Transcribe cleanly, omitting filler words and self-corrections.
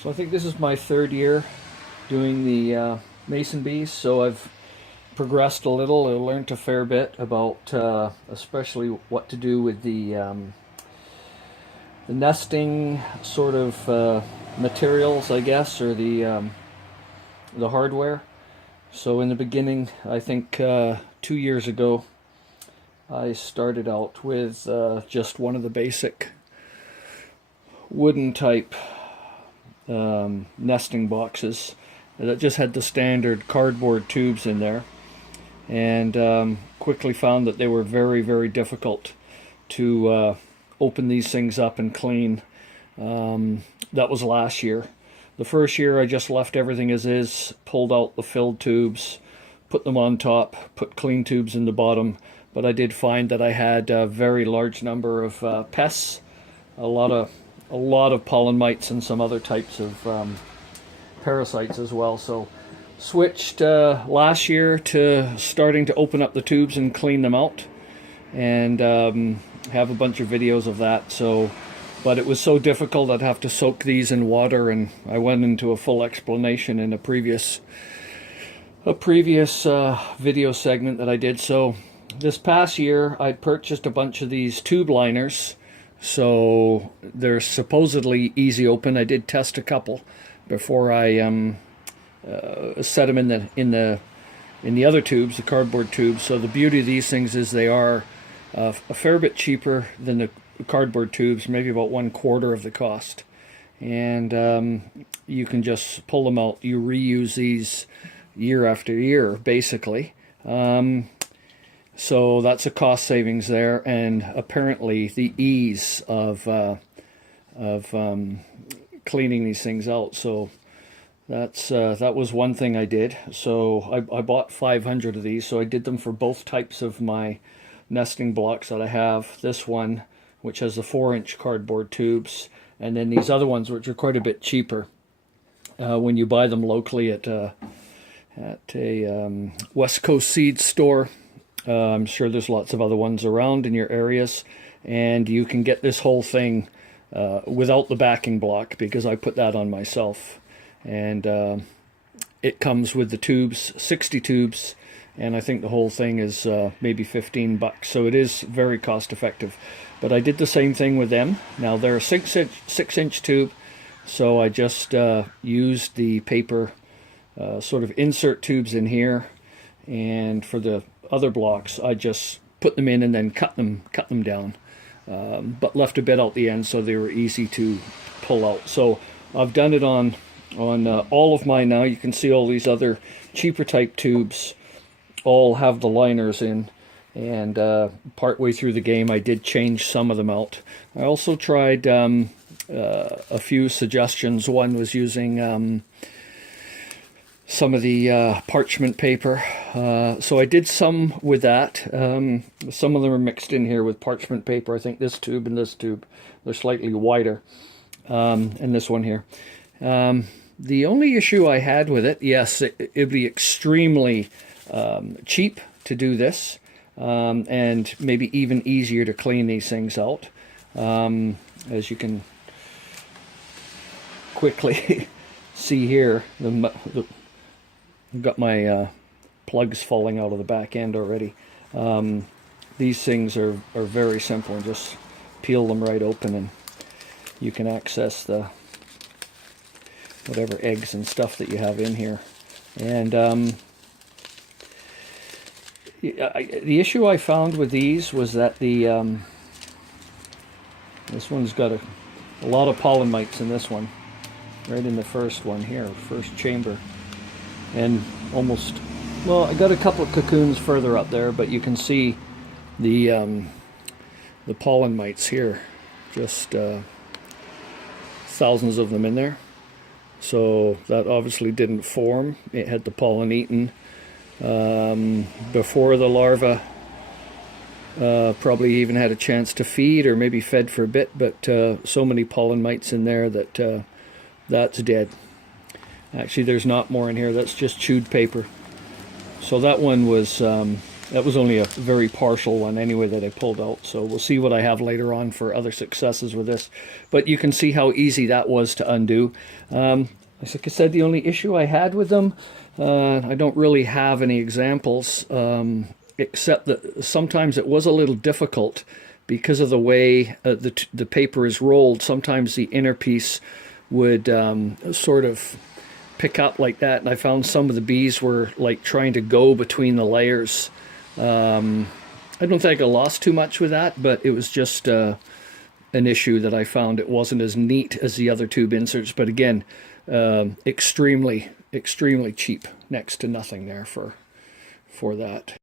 So I think this is my third year doing the mason bees. So I've progressed a little. I learned a fair bit about, especially what to do with the nesting sort of materials, I guess, or the hardware. So in the beginning, I think 2 years ago, I started out with just one of the basic wooden type nesting boxes that just had the standard cardboard tubes in there, and quickly found that they were very, very difficult to open these things up and clean. That was last year. The first year I just left everything as is, pulled out the filled tubes, put them on top, put clean tubes in the bottom, but I did find that I had a very large number of pests, a lot of pollen mites and some other types of parasites as well. So switched last year to starting to open up the tubes and clean them out, and have a bunch of videos of that. So, but it was so difficult I'd have to soak these in water, and I went into a full explanation in a previous video segment that I did. So this past year I'd purchased a bunch of these tube liners. So they're supposedly easy open. I did test a couple before I set them in the other tubes, the cardboard tubes. So the beauty of these things is they are a fair bit cheaper than the cardboard tubes, maybe about 1/4 of the cost. And you can just pull them out. You reuse these year after year, basically. So that's a cost savings there, and apparently the ease of cleaning these things out. So that was one thing I did. So I bought 500 of these. So I did them for both types of my nesting blocks that I have. This one, which has the 4-inch cardboard tubes, and then these other ones, which are quite a bit cheaper when you buy them locally at a West Coast seed store. I'm sure there's lots of other ones around in your areas, and you can get this whole thing without the backing block, because I put that on myself. And it comes with the tubes, 60 tubes, and I think the whole thing is maybe $15. So it is very cost effective. But I did the same thing with them. Now they're a 6-inch tube, so I just used the paper sort of insert tubes in here, and for the other blocks I just put them in and then cut them down, but left a bit out the end so they were easy to pull out. So I've done it on all of mine now. You can see all these other cheaper type tubes all have the liners in, and part way through the game I did change some of them out. I also tried a few suggestions. One was using some of the parchment paper. So I did some with that. Some of them are mixed in here with parchment paper. I think this tube and this tube, they're slightly wider, and this one here. The only issue I had with it, yes, it'd be extremely cheap to do this, and maybe even easier to clean these things out. As you can quickly see here, I've got my plugs falling out of the back end already. These things are very simple, and just peel them right open, and you can access the whatever eggs and stuff that you have in here. And the issue I found with these was that this one's got a lot of pollen mites in this one, right in the first one here, first chamber. And well, I got a couple of cocoons further up there, but you can see the pollen mites here, just thousands of them in there. So that obviously didn't form. It had the pollen eaten before the larva probably even had a chance to feed, or maybe fed for a bit, but so many pollen mites in there that that's dead. Actually, there's not more in here. That's just chewed paper. So that one was That was only a very partial one anyway that I pulled out, so we'll see what I have later on for other successes with this. But you can see how easy that was to undo. Like I said, the only issue I had with them, I don't really have any examples, except that sometimes it was a little difficult because of the way the paper is rolled. Sometimes the inner piece would sort of pick up like that, and I found some of the bees were like trying to go between the layers. I don't think I lost too much with that, but it was just an issue that I found. It wasn't as neat as the other tube inserts, but again, extremely cheap, next to nothing there for that.